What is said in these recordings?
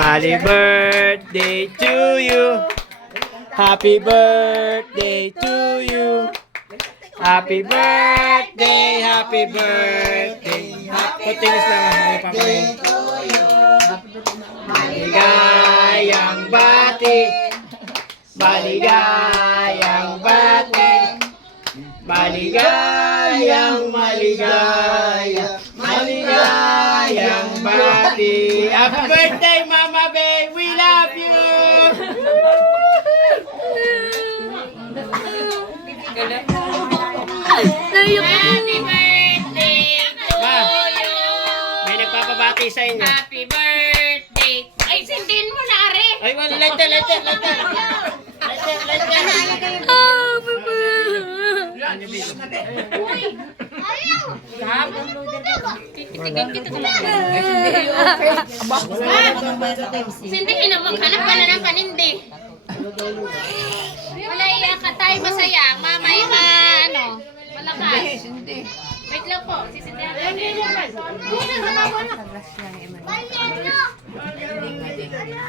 Happy birthday to you. Happy birthday to you. Happy birthday, happy birthday. Continuous lang ang papakain. Maligayang bati. Maligayang bati. Maligayang maligaya. Maligayang bati. Happy birthday, Mama Bay. We love you. Happy birthday to you. May nagpapabati sa inyo. Happy birthday. Ay, sindin mo na, Are. Ay, wala. Lighter. Sindihin na, maghanap ka na ng panindi. Wala iyak ka tayo masaya. Mamay ano, malakas. Wait lang po, sisindihan natin.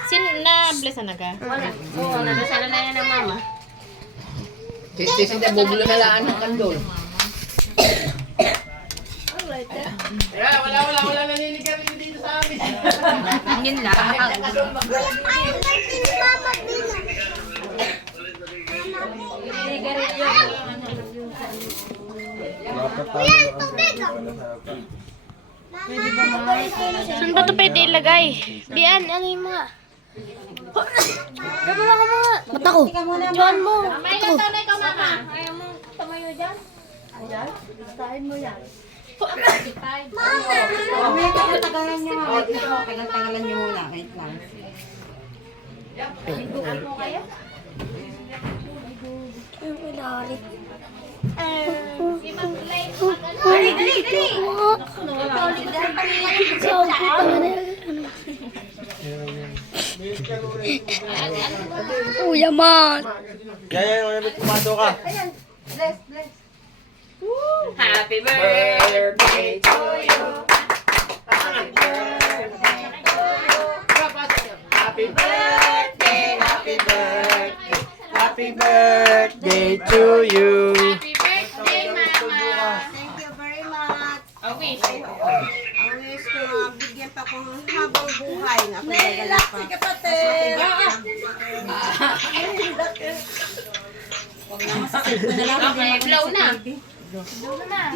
Sin na-blessan na ka? Wala. Oo, nagdasala na yan ng mama. Sisinda, bubulo na laan ng kandol. Wala naninigaw dito sa amin. Yun lang. Saan ba ito pwede ilagay? Bian, ano yung mga? Gabo lang mga. Mata ko. Diyan mo. May ilan taon na ikaw, mama? Ayaw mo tumayo dyan? Ayan? Stain mo yan. May tagal-tagalan nyo. Tagal-tagalan nyo muna. Wait lang. Kuya man. Yan, pumasok ka. Happy birthday to you. Happy birthday, happy birthday. Happy birthday to you. Happy birthday, mama. Thank you very much. A wish. Ang wish ko, bigyan pa kong habang buhay na ako nagala pa. Sige kapatid. Okay, blow na. Blow na.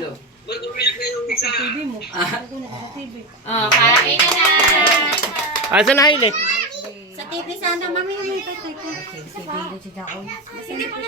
Oh, kain ka na. Asan na highlight? Sa TV sana, mami. Hindi ko na